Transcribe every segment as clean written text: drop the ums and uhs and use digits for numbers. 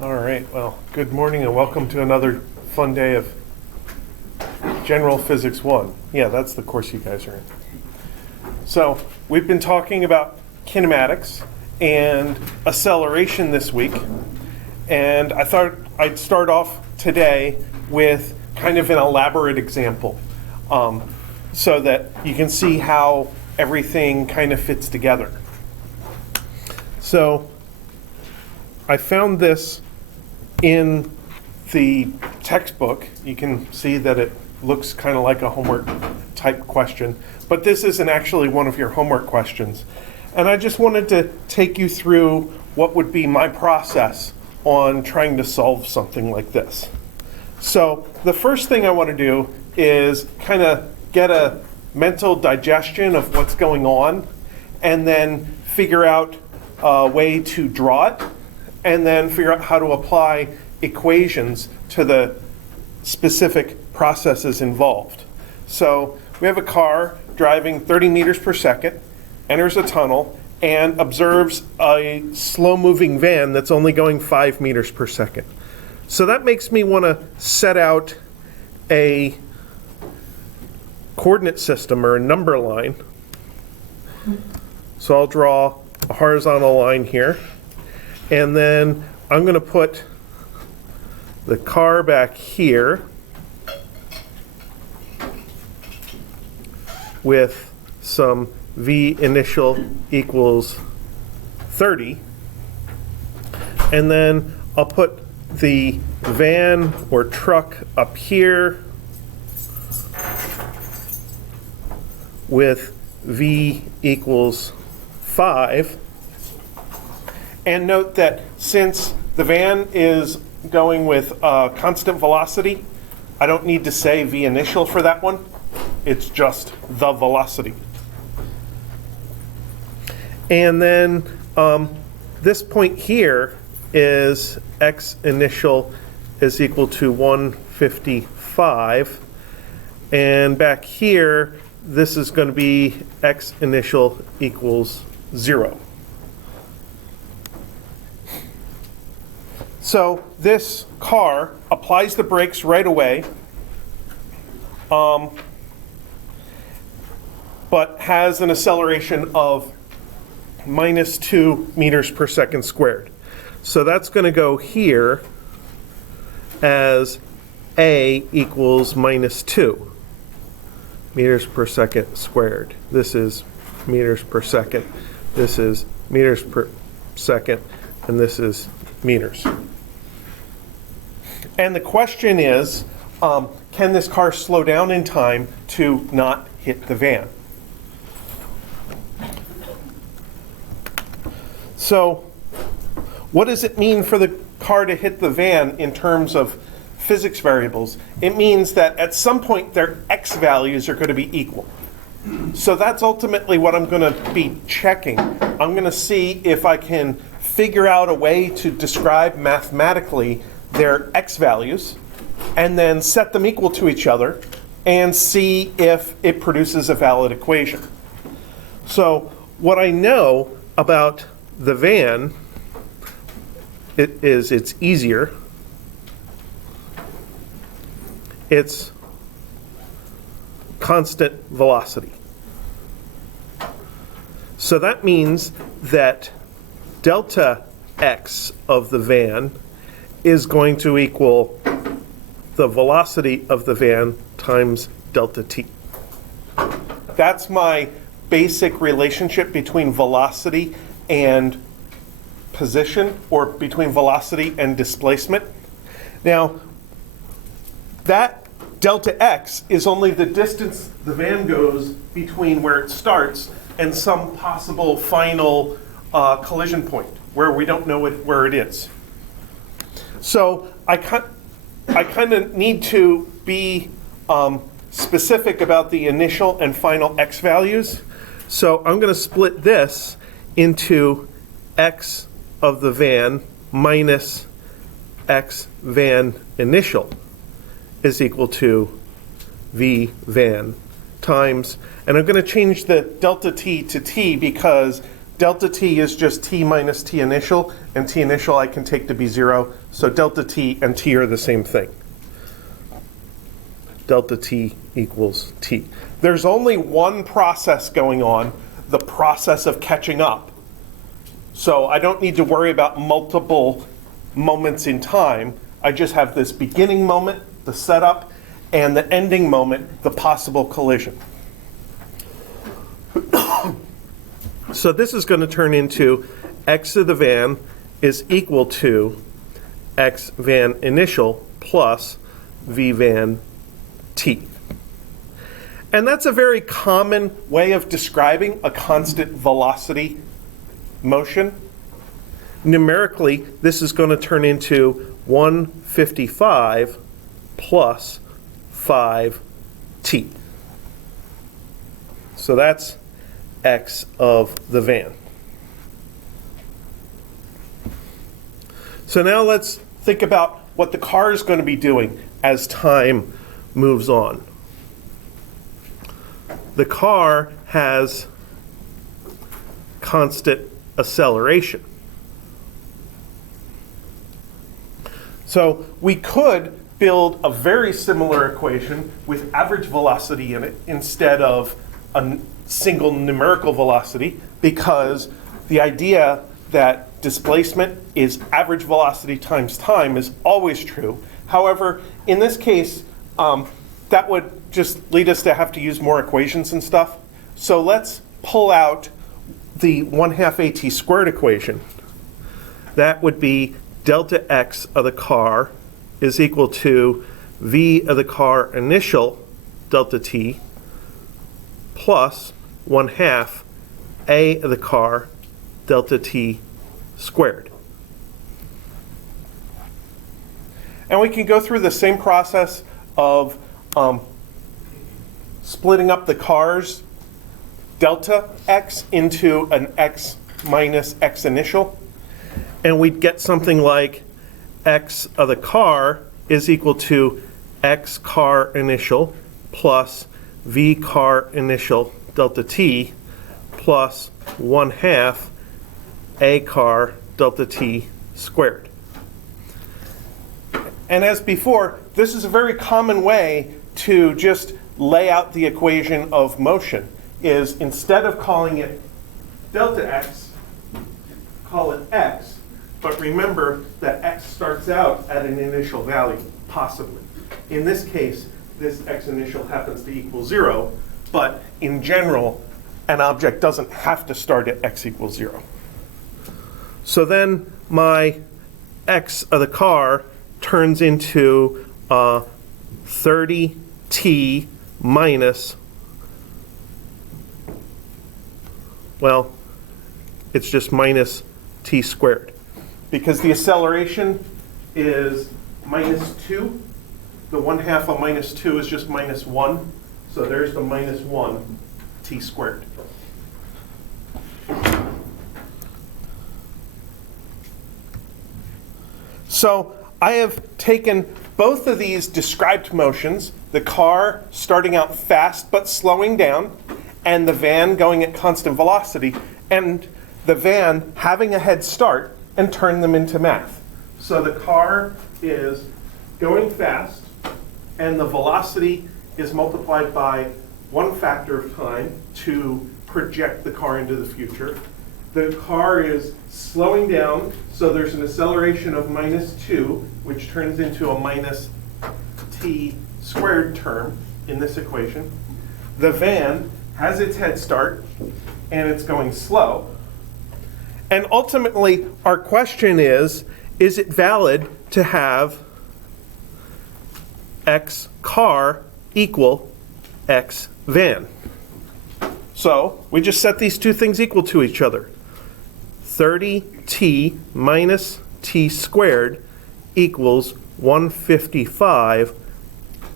All right, well, good morning and welcome to another fun day of General Physics 1. Yeah, that's the course you guys are in. So, we've been talking about kinematics and acceleration this week, and I thought I'd start off today with kind of an elaborate example so that you can see how everything kind of fits together. So, I found this in the textbook. You can see that it looks kind of like a homework type question, but this isn't actually one of your homework questions. And I just wanted to take you through what would be my process on trying to solve something like this. So the first thing I want to do is kind of get a mental digestion of what's going on and then figure out a way to draw it, and then figure out how to apply equations to the specific processes involved. So we have a car driving 30 meters per second, enters a tunnel, and observes a slow-moving van that's only going 5 meters per second. So that makes me want to set out a coordinate system or a number line. So I'll draw a horizontal line here. And then I'm going to put the car back here with some V initial equals 30. And then I'll put the van or truck up here with V equals 5. And note that since the van is going with constant velocity, I don't need to say V initial for that one. It's just the velocity. And then this point here is X initial is equal to 155. And back here, this is going to be X initial equals 0. So this car applies the brakes right away, but has an acceleration of minus 2 meters per second squared. So that's going to go here as A equals minus 2 meters per second squared. This is meters per second. This is meters per second. And this is meters. And the question is, can this car slow down in time to not hit the van? So what does it mean for the car to hit the van in terms of physics variables? It means that at some point their x values are going to be equal. So that's ultimately what I'm going to be checking. I'm going to see if I can figure out a way to describe mathematically their x values, and then set them equal to each other, and see if it produces a valid equation. So what I know about the van it's easier. It's constant velocity. So that means that delta x of the van is going to equal the velocity of the van times delta t. That's my basic relationship between velocity and position, or between velocity and displacement. Now, that delta x is only the distance the van goes between where it starts and some possible final collision point where we don't know where it is. So I kind of need to be specific about the initial and final x values. So I'm going to split this into x of the van minus x van initial is equal to v van times, and I'm going to change the delta t to t because delta t is just t minus t initial, and t initial I can take to be 0, so delta t and t are the same thing. Delta t equals t. There's only one process going on, the process of catching up. So I don't need to worry about multiple moments in time. I just have this beginning moment, the setup, and the ending moment, the possible collision. So this is going to turn into x of the van is equal to x van initial plus v van t. And that's a very common way of describing a constant velocity motion. Numerically, this is going to turn into 155 plus 5t. So that's x of the van. So now let's think about what the car is going to be doing as time moves on. The car has constant acceleration. So we could build a very similar equation with average velocity in it instead of a single numerical velocity, because the idea that displacement is average velocity times time is always true. However, in this case, that would just lead us to have to use more equations and stuff. So let's pull out the 1/2 at squared equation. That would be delta x of the car is equal to v of the car initial delta t plus 1/2 a of the car delta t squared. And we can go through the same process of splitting up the car's delta x into an x minus x initial. And we'd get something like x of the car is equal to x car initial plus v car initial delta t plus 1/2 a car delta t squared. And as before, this is a very common way to just lay out the equation of motion, is instead of calling it delta x, call it x, but remember that x starts out at an initial value, possibly. In this case, this x initial happens to equal 0, but in general, an object doesn't have to start at x equals 0. So then my x of the car turns into 30t minus, well, it's just minus t squared. Because the acceleration is minus 2. The 1/2 of minus 2 is just minus 1. So there's the minus 1 t squared. So I have taken both of these described motions, the car starting out fast but slowing down, and the van going at constant velocity, and the van having a head start, and turn them into math. So the car is going fast, and the velocity is multiplied by one factor of time to project the car into the future. The car is slowing down, so there's an acceleration of minus 2, which turns into a minus t squared term in this equation. The van has its head start, and it's going slow. And ultimately, our question is it valid to have x car equal x van? So we just set these two things equal to each other. 30t minus t squared equals 155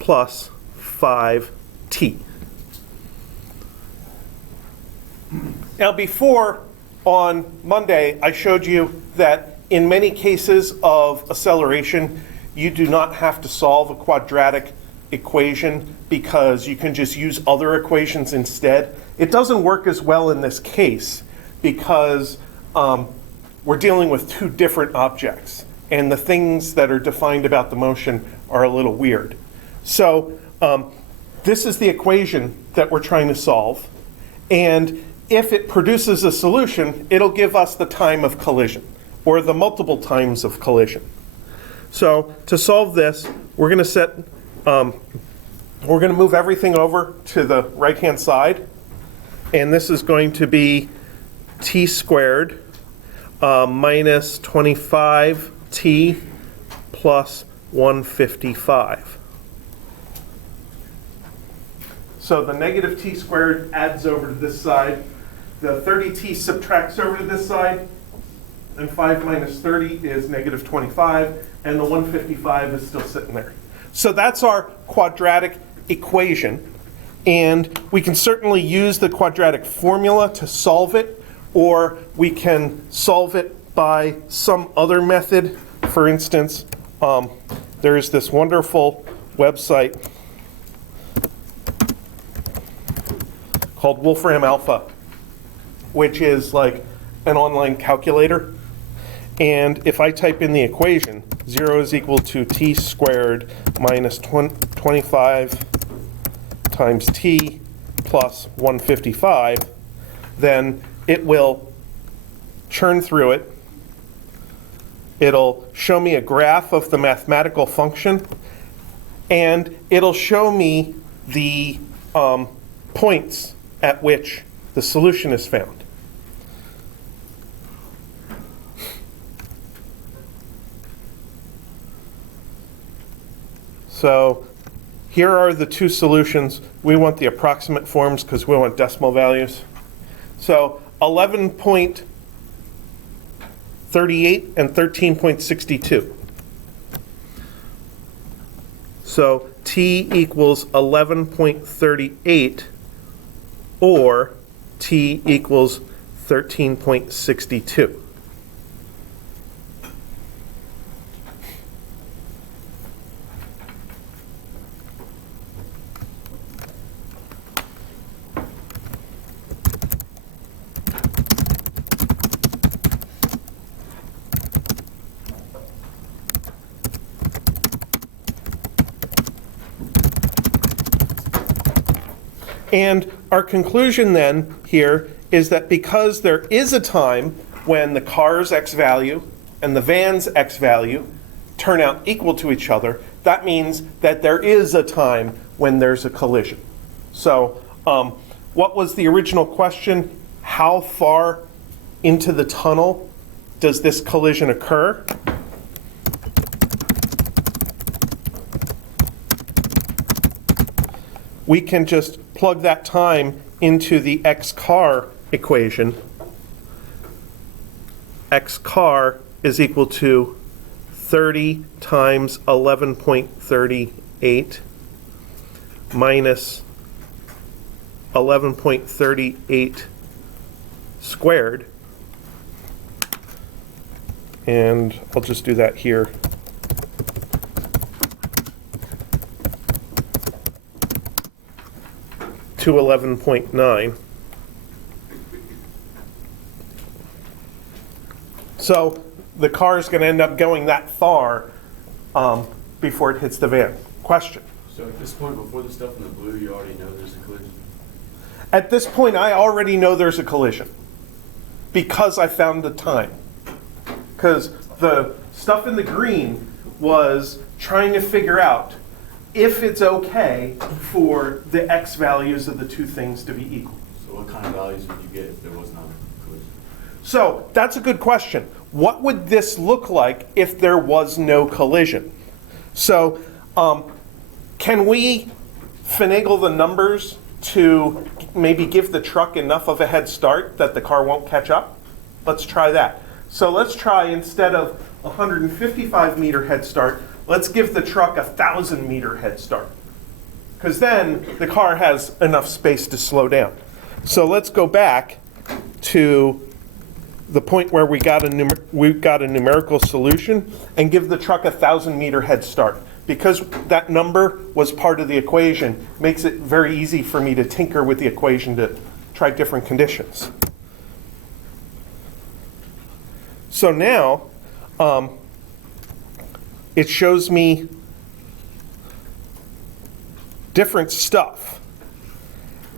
plus 5t. Now before, on Monday, I showed you that in many cases of acceleration, you do not have to solve a quadratic equation because you can just use other equations instead. It doesn't work as well in this case because we're dealing with two different objects, and the things that are defined about the motion are a little weird. So this is the equation that we're trying to solve, and if it produces a solution, it'll give us the time of collision, or the multiple times of collision. So to solve this, we're going to move everything over to the right-hand side, and this is going to be t squared minus 25t plus 155. So the negative t squared adds over to this side. The 30t subtracts over to this side. And 5 minus 30 is negative 25. And the 155 is still sitting there. So that's our quadratic equation. And we can certainly use the quadratic formula to solve it, or we can solve it by some other method. For instance, there is this wonderful website called Wolfram Alpha, which is like an online calculator. And if I type in the equation, 0 is equal to t squared minus 25 times t plus 155, then it will churn through it. It'll show me a graph of the mathematical function, and it'll show me the points at which the solution is found. So here are the two solutions. We want the approximate forms because we want decimal values. So 11.38 and 13.62. So t equals 11.38 or t equals 13.62. And our conclusion then here is that because there is a time when the car's x value and the van's x value turn out equal to each other, that means that there is a time when there's a collision. So what was the original question? How far into the tunnel does this collision occur? We can just plug that time into the x car equation. X car is equal to 30 times 11.38 minus 11.38 squared. And I'll just do that here. To 11.9. So the car is going to end up going that far before it hits the van. Question? So at this point, before the stuff in the blue, you already know there's a collision? At this point, I already know there's a collision because I found the time. Because the stuff in the green was trying to figure out if it's okay for the x values of the two things to be equal. So what kind of values would you get if there was not a collision? So that's a good question. What would this look like if there was no collision? So can we finagle the numbers to maybe give the truck enough of a head start that the car won't catch up? Let's try that. So let's try, instead of 155 meter head start, let's give the truck a 1,000 meter head start, because then the car has enough space to slow down. So let's go back to the point where we got a numerical solution and give the truck a 1,000 meter head start. Because that number was part of the equation, makes it very easy for me to tinker with the equation to try different conditions. So now it shows me different stuff.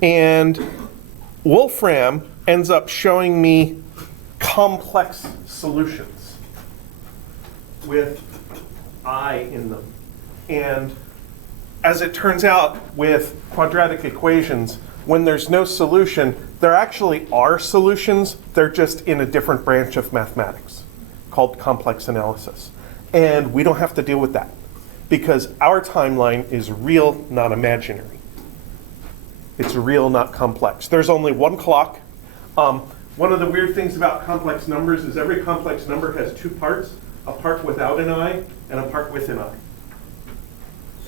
And Wolfram ends up showing me complex solutions with I in them. And as it turns out with quadratic equations, when there's no solution, there actually are solutions. They're just in a different branch of mathematics called complex analysis. And we don't have to deal with that because our timeline is real, not imaginary. It's real, not complex. There's only one clock. One of the weird things about complex numbers is every complex number has two parts, a part without an I and a part with an I.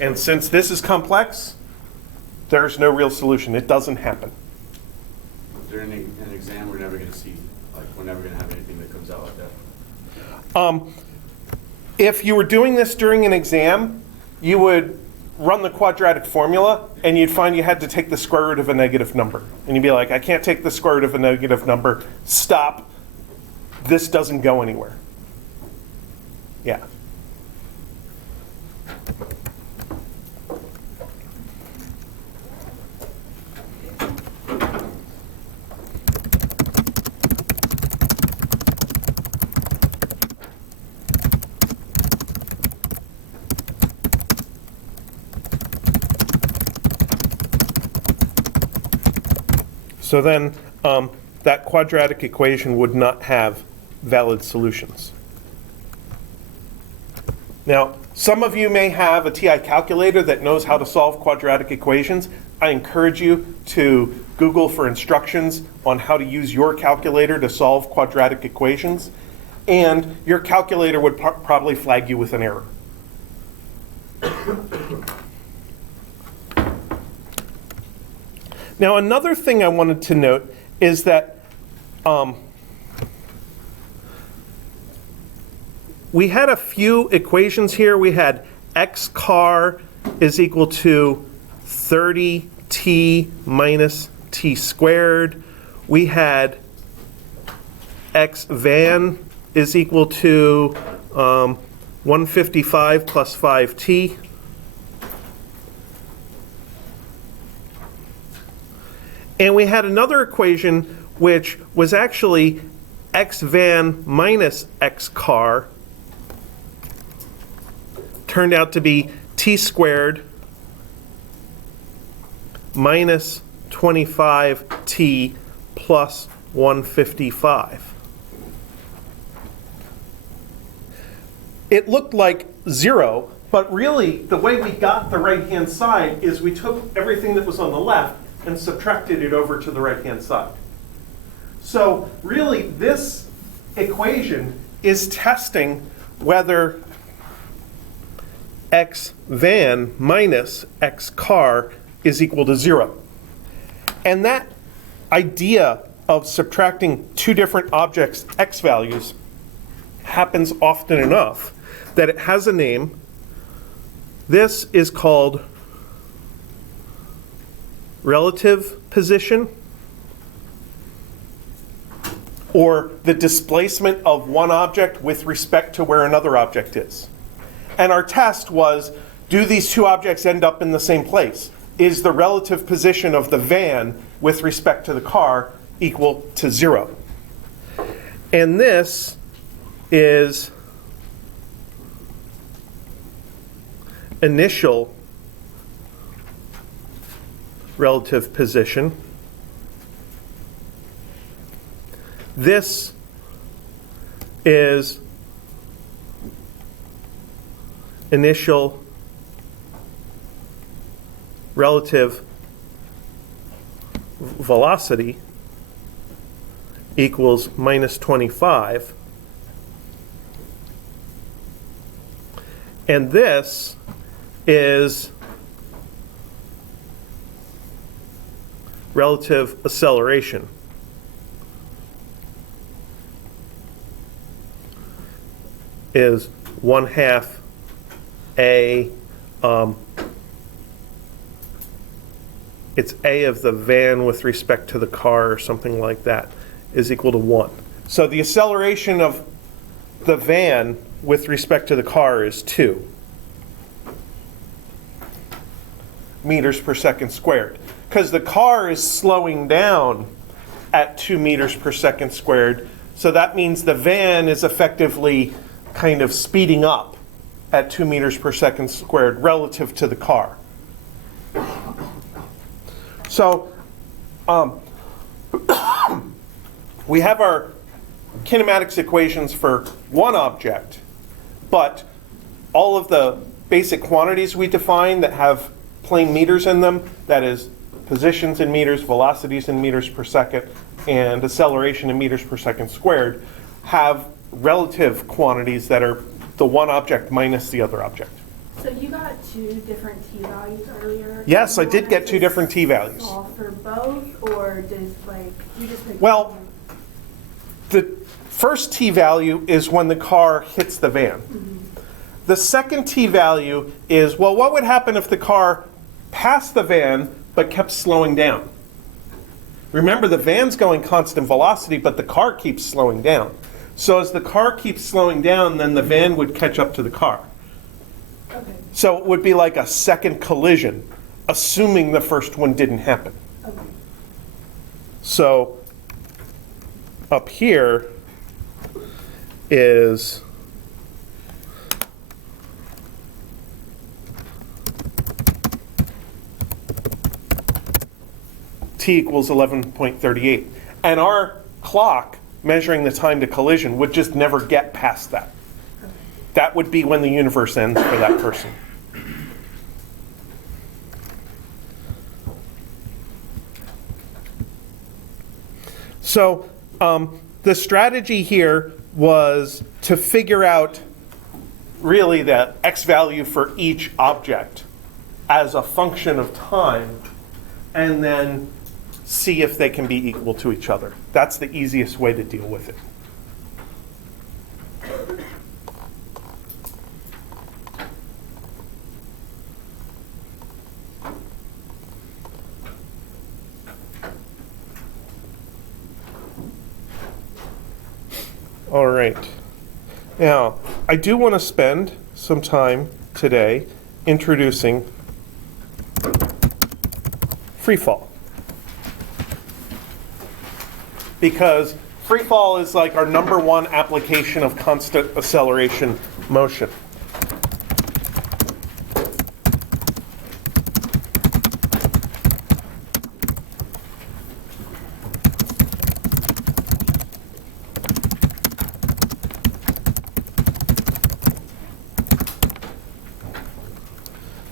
And since this is complex, there's no real solution. It doesn't happen. During an exam, we're never going to see, like, we're never going to have anything that comes out like that. If you were doing this during an exam, you would run the quadratic formula, and you'd find you had to take the square root of a negative number. And you'd be like, I can't take the square root of a negative number. Stop. This doesn't go anywhere. Yeah. So then that quadratic equation would not have valid solutions. Now, some of you may have a TI calculator that knows how to solve quadratic equations. I encourage you to Google for instructions on how to use your calculator to solve quadratic equations. And your calculator would probably flag you with an error. Now, another thing I wanted to note is that we had a few equations here. We had x car is equal to 30t minus t squared. We had x van is equal to 155 plus 5t. And we had another equation which was actually x van minus x car turned out to be t squared minus 25t plus 155. It looked like 0, but really the way we got the right-hand side is we took everything that was on the left and subtracted it over to the right-hand side. So really, this equation is testing whether x van minus x car is equal to 0. And that idea of subtracting two different objects' x values happens often enough that it has a name. This is called relative position, or the displacement of one object with respect to where another object is. And our test was, do these two objects end up in the same place? Is the relative position of the van with respect to the car equal to 0? And this is initial relative position. This is initial relative velocity equals minus 25. And this is relative acceleration. Is 1/2 a, it's a of the van with respect to the car or something like that, is equal to 1. So the acceleration of the van with respect to the car is 2 meters per second squared. Because the car is slowing down at 2 meters per second squared, so that means the van is effectively kind of speeding up at 2 meters per second squared relative to the car. So we have our kinematics equations for one object, but all of the basic quantities we define that have plain meters in them, that is positions in meters, velocities in meters per second, and acceleration in meters per second squared, have relative quantities that are the one object minus the other object. So you got 2 different t-values earlier? Yes, I You did wanted get 2 to different t-values. Solve for both, or does, like, you just pick Well, one? the first t-value is when the car hits the van. The second t-value is, well, what would happen if the car passed the van but kept slowing down? Remember, the van's going constant velocity, but the car keeps slowing down. So as the car keeps slowing down, then the van would catch up to the car. Okay, So it would be like a second collision, assuming the first one didn't happen. okay. So up here is t equals 11.38. And our clock measuring the time to collision would just never get past that. That would be when the universe ends for that person. So the strategy here was to figure out really the x value for each object as a function of time, and then see if they can be equal to each other. That's the easiest way to deal with it. All right. Now, I do want to spend some time today introducing free fall. Because free fall is like our number one application of constant acceleration motion.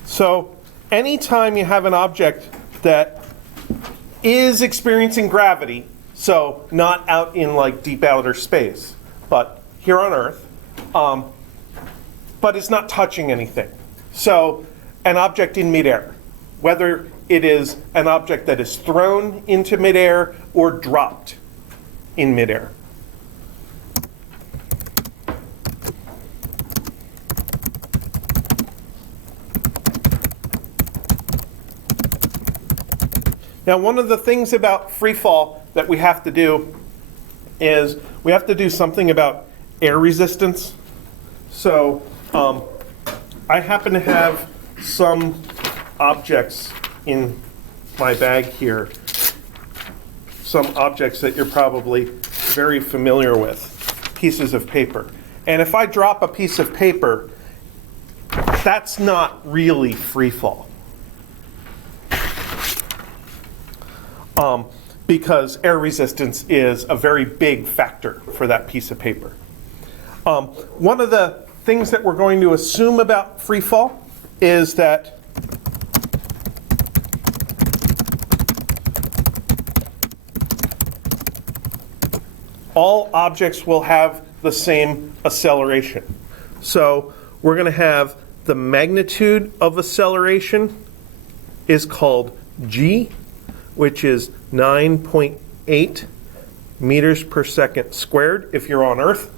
So anytime you have an object that is experiencing gravity, so not out in like deep outer space, but here on Earth, but it's not touching anything. So an object in midair, whether it is an object that is thrown into midair or dropped in midair. Now, one of the things about free fall that we have to do is we have to do something about air resistance. So I happen to have some objects in my bag here, some objects that you're probably very familiar with, pieces of paper. And if I drop a piece of paper, that's not really free fall. Because air resistance is a very big factor for that piece of paper. One of the things that we're going to assume about free fall is that all objects will have the same acceleration. So we're going to have the magnitude of acceleration is called g, which is 9.8 meters per second squared if you're on Earth.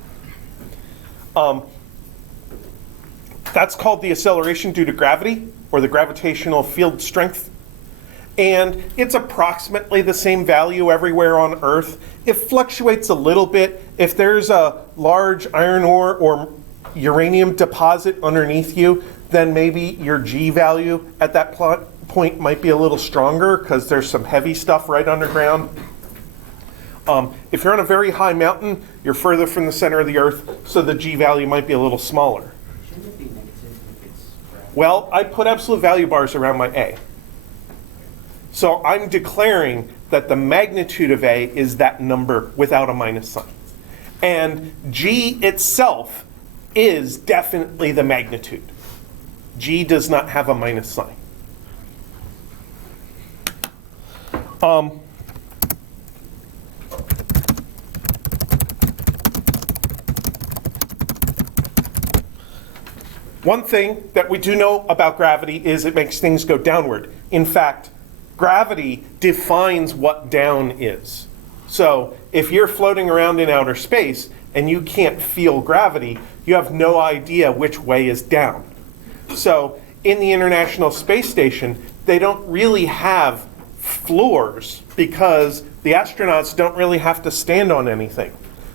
That's called the acceleration due to gravity, or the gravitational field strength. And it's approximately the same value everywhere on Earth. It fluctuates a little bit. If there's a large iron ore or uranium deposit underneath you, then maybe your G value at that point might be a little stronger because there's some heavy stuff right underground. If you're on a very high mountain, you're further from the center of the Earth, so the G value might be a little smaller. Shouldn't it be negative if it's gravity? Well, I put absolute value bars around my A. So I'm declaring that the magnitude of A is that number without a minus sign. And G itself is definitely the magnitude. G does not have a minus sign. One thing that we do know about gravity is it makes things go downward. In fact, gravity defines what down is. So if you're floating around in outer space and you can't feel gravity, you have no idea which way is down. So in the International Space Station, they don't really have floors because the astronauts don't really have to stand on anything.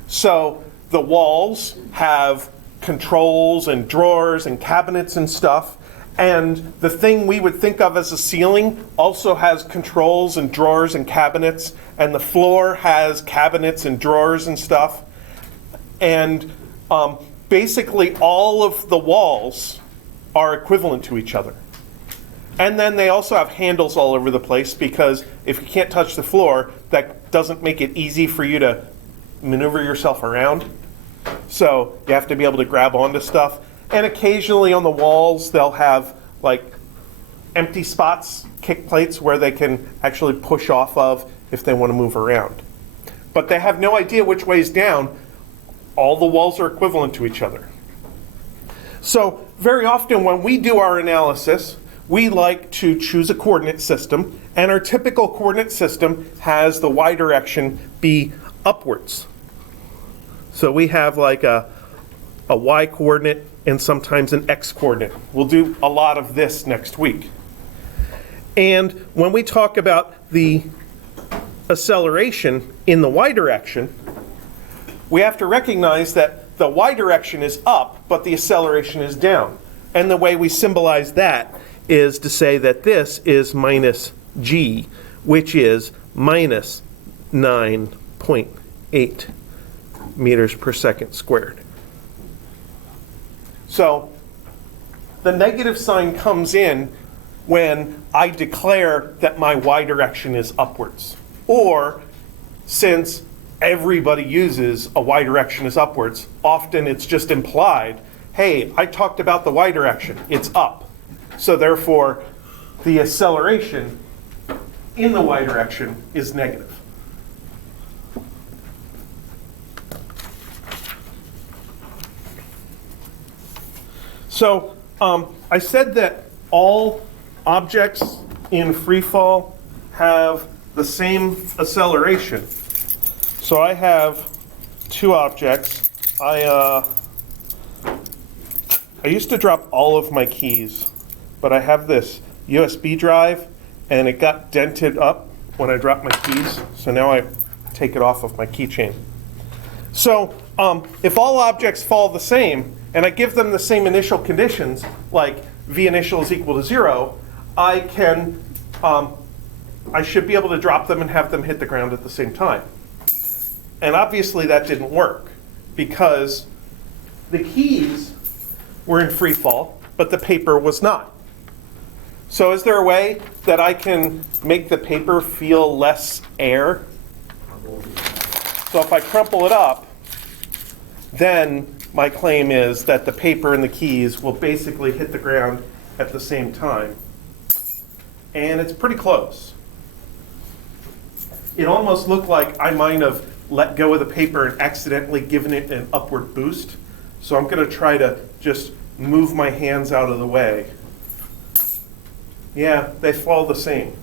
So the walls have controls and drawers and cabinets and stuff. And the thing we would think of as a ceiling also has controls and drawers and cabinets. And the floor has cabinets and drawers and stuff. And basically all of the walls are equivalent to each other. And then they also have handles all over the place because if you can't touch the floor, that doesn't make it easy for you to maneuver yourself around. So you have to be able to grab onto stuff. And occasionally on the walls, they'll have like empty spots, kick plates, where they can actually push off of if they want to move around. But they have no idea which way is down. All the walls are equivalent to each other. So very often when we do our analysis, we like to choose a coordinate system. And our typical coordinate system has the y direction be upwards. So we have like a y coordinate and sometimes an x coordinate. We'll do a lot of this next week. And when we talk about the acceleration in the y direction, we have to recognize that the y direction is up, but the acceleration is down. And the way we symbolize that is to say that this is minus g, which is minus 9.8 meters per second squared. So the negative sign comes in when I declare that my y direction is upwards. Or since everybody uses a y direction is upwards, often it's just implied, hey, I talked about the y direction, it's up. So therefore, the acceleration in the y direction is negative. So I said that all objects in free fall have the same acceleration. So I have two objects. I used to drop all of my keys, but I have this USB drive and it got dented up when I dropped my keys. So now I take it off of my keychain. So if all objects fall the same, and I give them the same initial conditions, like v initial is equal to 0, I should be able to drop them and have them hit the ground at the same time. And obviously that didn't work because the keys were in free fall, but the paper was not. So is there a way that I can make the paper feel less air? So if I crumple it up, then my claim is that the paper and the keys will basically hit the ground at the same time. And it's pretty close. It almost looked like I might have let go of the paper and accidentally given it an upward boost. So I'm going to try to just move my hands out of the way. Yeah, they fall the same.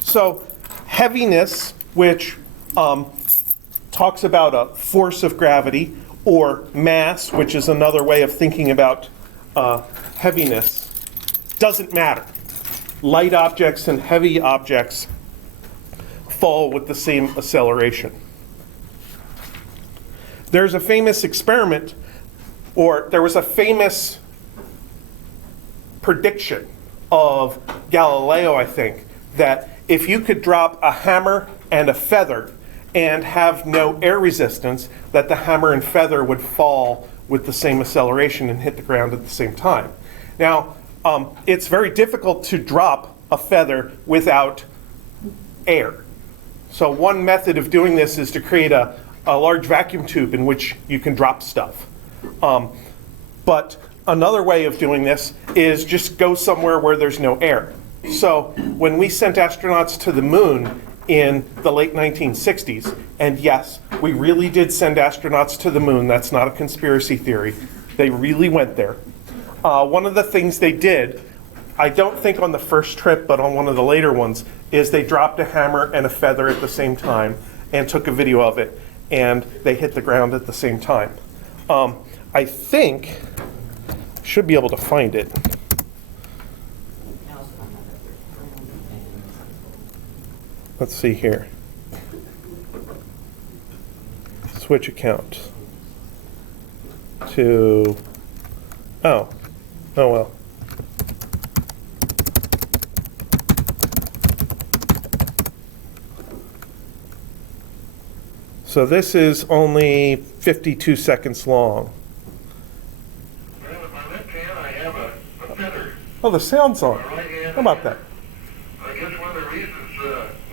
So heaviness, which talks about a force of gravity, or mass, which is another way of thinking about heaviness, Doesn't matter. Light objects and heavy objects fall with the same acceleration. There's a famous experiment, or there was a famous prediction of Galileo, I think, that if you could drop a hammer and a feather and have no air resistance, that the hammer and feather would fall with the same acceleration and hit the ground at the same time. Now, it's very difficult to drop a feather without air. So one method of doing this is to create a large vacuum tube in which you can drop stuff. But another way of doing this is just go somewhere where there's no air. So when we sent astronauts to the moon in the late 1960s, and yes, we really did send astronauts to the moon, that's not a conspiracy theory, they really went there. One of the things they did, I don't think on the first trip, but on one of the later ones, is they dropped a hammer and a feather at the same time and took a video of it, and they hit the ground at the same time. I think, should be able to find it. Let's see here. Switch account to, oh well. So this is only 52 seconds long. Well, in my left hand, I have a feather. Oh, the sound's on. My right hand, How about that? I guess one of the reasons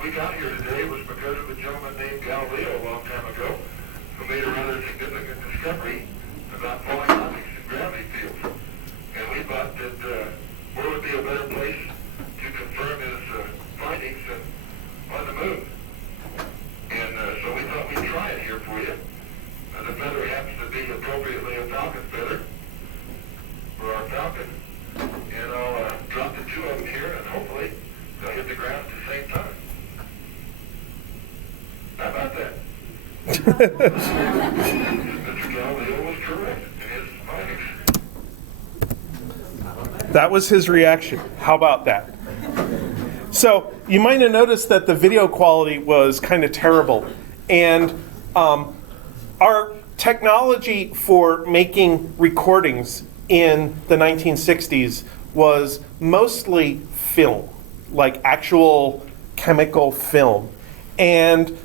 we got here today was because of a gentleman named Galileo a long time ago who made a rather significant discovery about falling objects in gravity fields. And we thought that where would be a better place to confirm his findings than on the moon. And so we thought we'd try it here for you. The feather happens to be appropriately a falcon feather for our falcon. And I'll drop the two of them here, and hopefully they'll hit the ground at the same time. How about that? Mr. Galileo was correct in his findings. That was his reaction. How about that? So you might have noticed that the video quality was kind of terrible. And our technology for making recordings in the 1960s was mostly film, like actual chemical film. And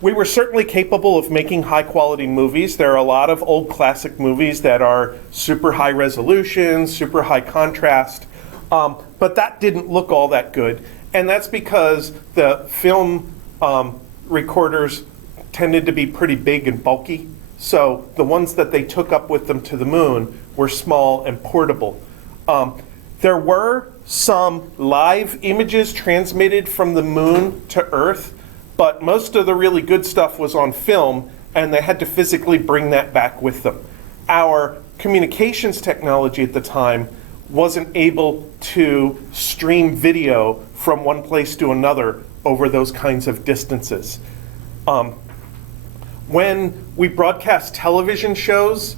we were certainly capable of making high quality movies. There are a lot of old classic movies that are super high resolution, super high contrast, but that didn't look all that good. And that's because the film recorders tended to be pretty big and bulky. So the ones that they took up with them to the moon were small and portable. There were some live images transmitted from the moon to Earth, but most of the really good stuff was on film, and they had to physically bring that back with them. Our communications technology at the time wasn't able to stream video from one place to another over those kinds of distances. When we broadcast television shows,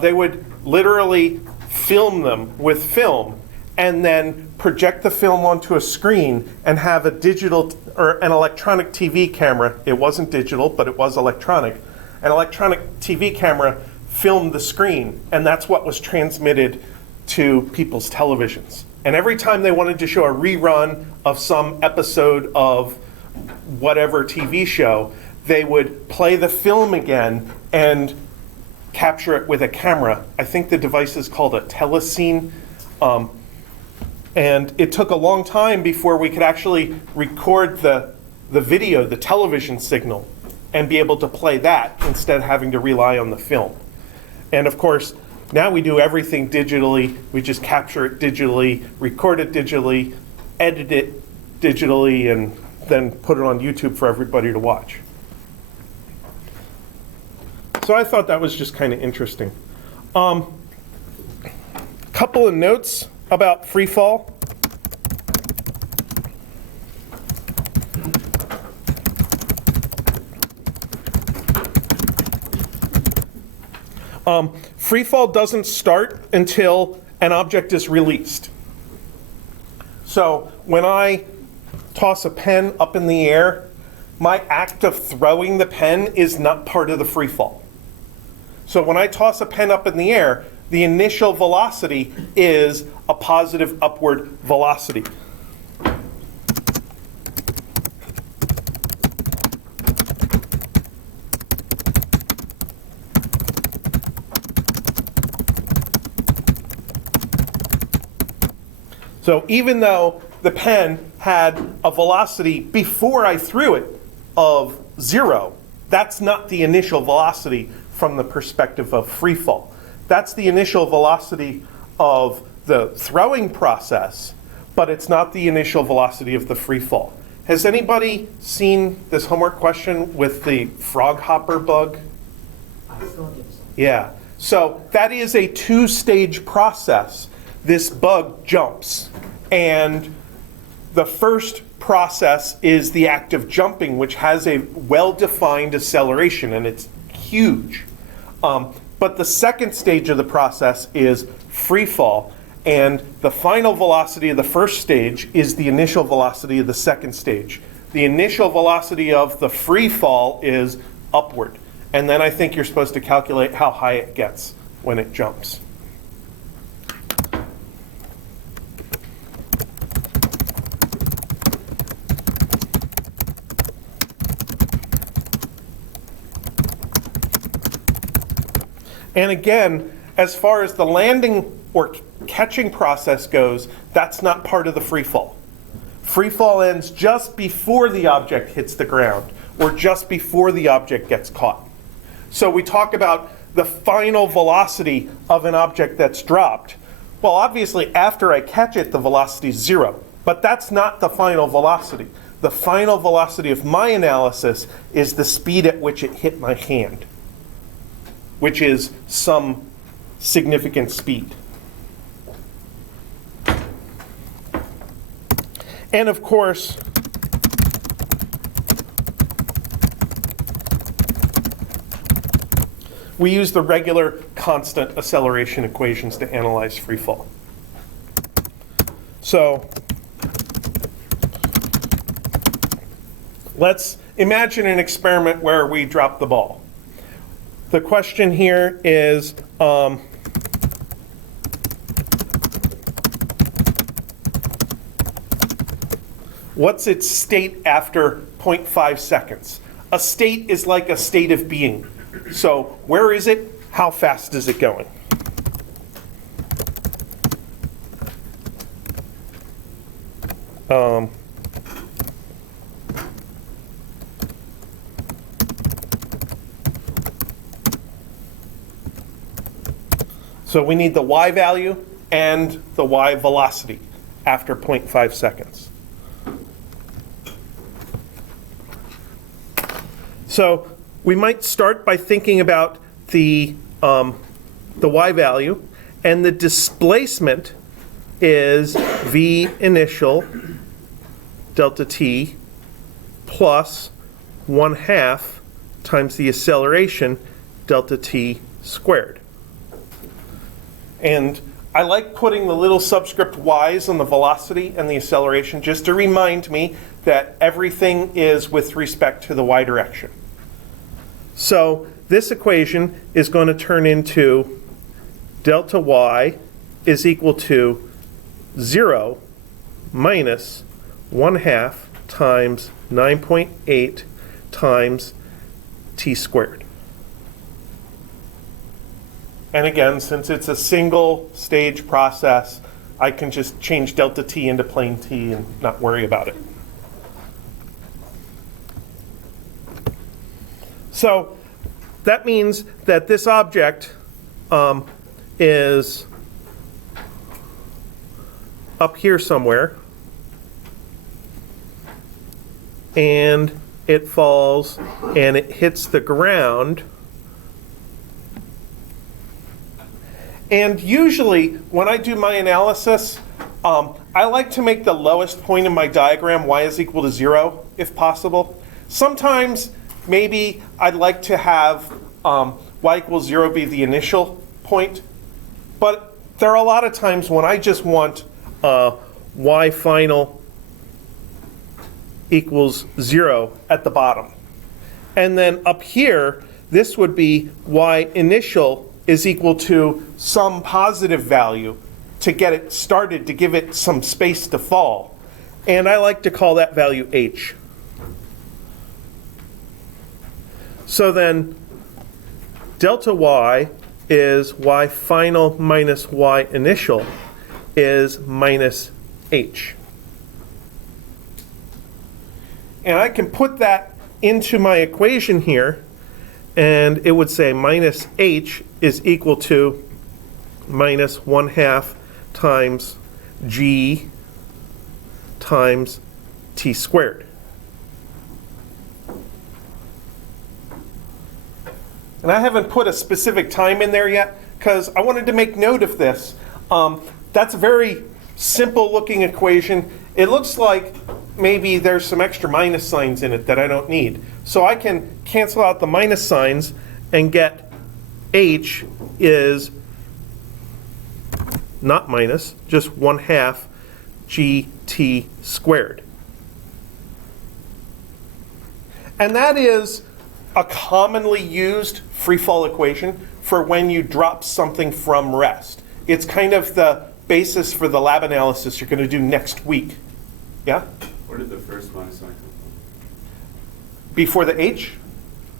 they would literally film them with film and then project the film onto a screen and have a digital or an electronic TV camera. It wasn't digital, but it was electronic. An electronic TV camera filmed the screen, and that's what was transmitted to people's televisions. And every time they wanted to show a rerun of some episode of whatever TV show, they would play the film again and capture it with a camera. I think the device is called a telecine. And it took a long time before we could actually record the video, the television signal, and be able to play that instead of having to rely on the film. And of course, now we do everything digitally. We just capture it digitally, record it digitally, edit it digitally, and then put it on YouTube for everybody to watch. So I thought that was just kind of interesting. Couple of notes about free fall. Free fall doesn't start until an object is released. So when I toss a pen up in the air, my act of throwing the pen is not part of the free fall. So when I toss a pen up in the air, the initial velocity is a positive upward velocity. So even though the pen had a velocity before I threw it of 0, that's not the initial velocity from the perspective of free fall. That's the initial velocity of the throwing process, but it's not the initial velocity of the free fall. Has anybody seen this homework question with the frog hopper bug? I still think so. Yeah. So that is a two-stage process. This bug jumps, and the first process is the act of jumping, which has a well-defined acceleration, and it's huge. But the second stage of the process is free fall, and the final velocity of the first stage is the initial velocity of the second stage. The initial velocity of the free fall is upward, and then I think you're supposed to calculate how high it gets when it jumps. And again, as far as the landing or catching process goes, that's not part of the free fall. Free fall ends just before the object hits the ground or just before the object gets caught. So we talk about the final velocity of an object that's dropped. Well, obviously, after I catch it, the velocity is 0. But that's not the final velocity. The final velocity of my analysis is the speed at which it hit my hand, which is some significant speed. And of course, we use the regular constant acceleration equations to analyze free fall. So let's imagine an experiment where we drop the ball. The question here is, what's its state after 0.5 seconds? A state is like a state of being. So where is it? How fast is it going? So we need the y value and the y velocity after 0.5 seconds. So we might start by thinking about the y value, and the displacement is v initial delta t plus 1/2 times the acceleration delta t squared. And I like putting the little subscript y's on the velocity and the acceleration just to remind me that everything is with respect to the y direction. So this equation is going to turn into delta y is equal to 0 minus 1/2 times 9.8 times t squared. And again, since it's a single stage process, I can just change delta t into plain t and not worry about it. So that means that this object is up here somewhere, and it falls and it hits the ground. And usually when I do my analysis, I like to make the lowest point in my diagram y is equal to 0 if possible. Sometimes maybe I'd like to have y equals 0 be the initial point, but there are a lot of times when I just want y final equals 0 at the bottom. And then up here, this would be y initial is equal to some positive value to get it started, to give it some space to fall. And I like to call that value h. So then delta y is y final minus y initial is minus h. And I can put that into my equation here, and it would say minus h is equal to minus 1/2 times g times t squared. And I haven't put a specific time in there yet because I wanted to make note of this. That's a very simple looking equation. It looks like maybe there's some extra minus signs in it that I don't need. So I can cancel out the minus signs and get h is not minus, just 1/2 gt squared. And that is a commonly used free fall equation for when you drop something from rest. It's kind of the basis for the lab analysis you're going to do next week. Yeah? Where did the first minus sign come from? Before the h?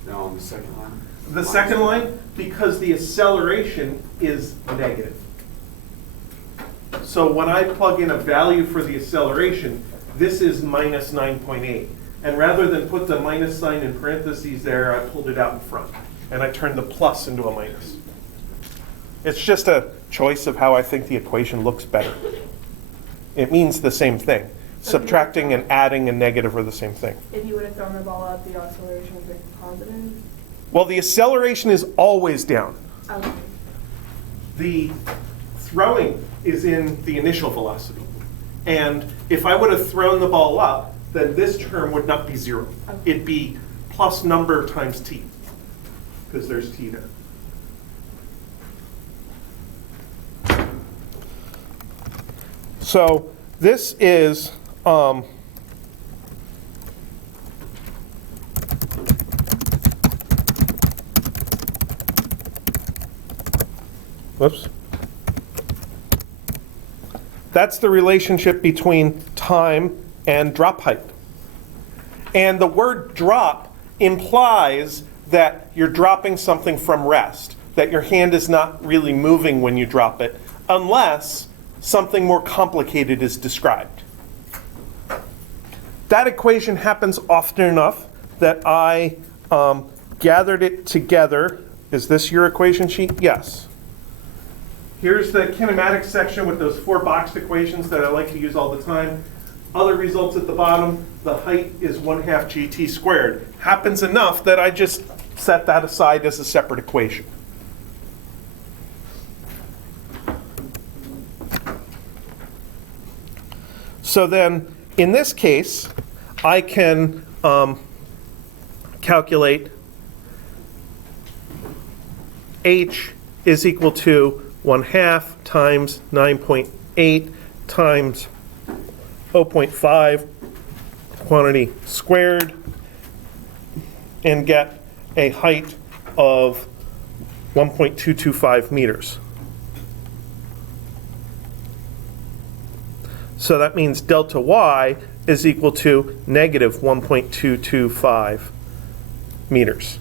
No, on the second line. The second line, because the acceleration is negative. So when I plug in a value for the acceleration, this is minus 9.8. And rather than put the minus sign in parentheses there, I pulled it out in front. And I turned the plus into a minus. It's just a choice of how I think the equation looks better. It means the same thing. Subtracting and adding and negative are the same thing. If you would have thrown the ball up, the acceleration would be positive. Well, the acceleration is always down. Okay. The throwing is in the initial velocity. And if I would have thrown the ball up, then this term would not be 0. Okay. It'd be plus number times t, because there's t there. So this is whoops. That's the relationship between time and drop height. And the word drop implies that you're dropping something from rest, that your hand is not really moving when you drop it, unless something more complicated is described. That equation happens often enough that I gathered it together. Is this your equation sheet? Yes. Here's the kinematics section with those 4 boxed equations that I like to use all the time. Other results at the bottom, the height is 1/2 gt squared. Happens enough that I just set that aside as a separate equation. So then, in this case, I can calculate h is equal to 1/2 times 9.8 times 0.5 quantity squared and get a height of 1.225 meters. So that means delta y is equal to negative 1.225 meters.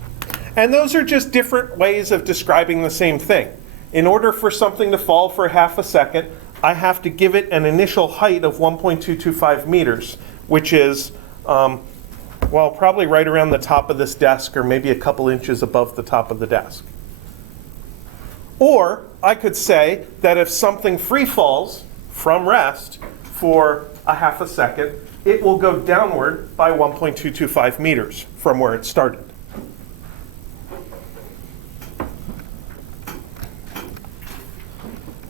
And those are just different ways of describing the same thing. In order for something to fall for 1/2 second, I have to give it an initial height of 1.225 meters, which is, well, probably right around the top of this desk or maybe a couple inches above the top of the desk. Or I could say that if something free falls from rest for 1/2 second, it will go downward by 1.225 meters from where it started.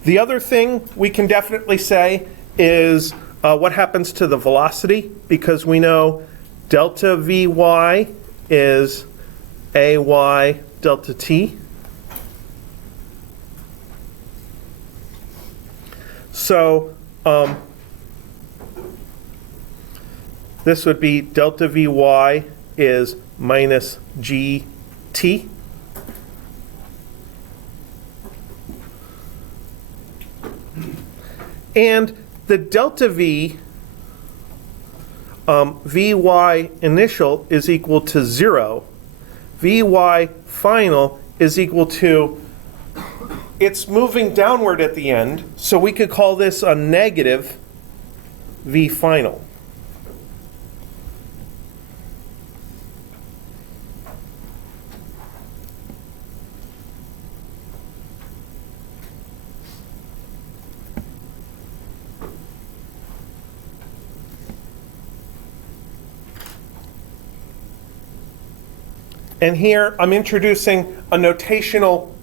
The other thing we can definitely say is what happens to the velocity, because we know delta Vy is Ay delta t. So This would be delta Vy is minus GT. And the delta V, Vy initial is equal to 0. Vy final is equal to, it's moving downward at the end, so we could call this a negative V final. And here I'm introducing a notational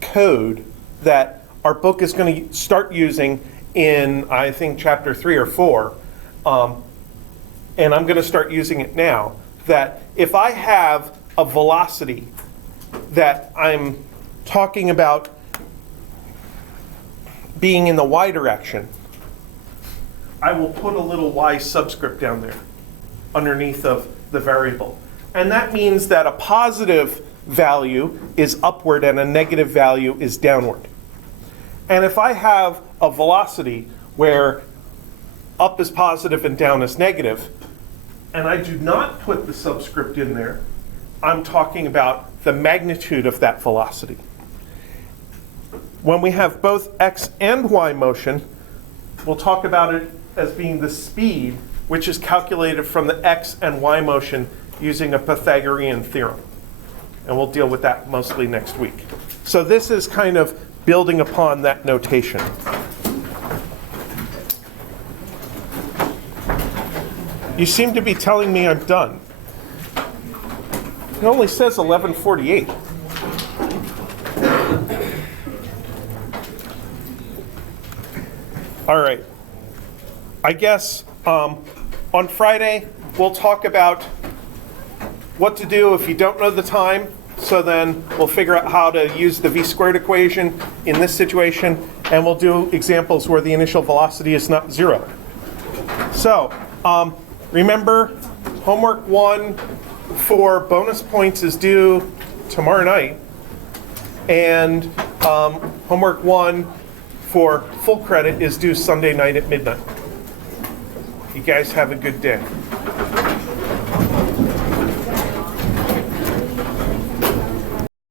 code that our book is going to start using in, I think, chapter 3 or 4. And I'm going to start using it now. That if I have a velocity that I'm talking about being in the y direction, I will put a little y subscript down there underneath of the variable. And that means that a positive value is upward and a negative value is downward. And if I have a velocity where up is positive and down is negative, and I do not put the subscript in there, I'm talking about the magnitude of that velocity. When we have both x and y motion, we'll talk about it as being the speed, which is calculated from the x and y motion using a Pythagorean theorem. And we'll deal with that mostly next week. So this is kind of building upon that notation. You seem to be telling me I'm done. It only says 11:48. All right. I guess on Friday we'll talk about what to do if you don't know the time. So then we'll figure out how to use the v-squared equation in this situation, and we'll do examples where the initial velocity is not 0. So remember, homework 1 for bonus points is due tomorrow night, and homework 1 for full credit is due Sunday night at midnight. You guys have a good day.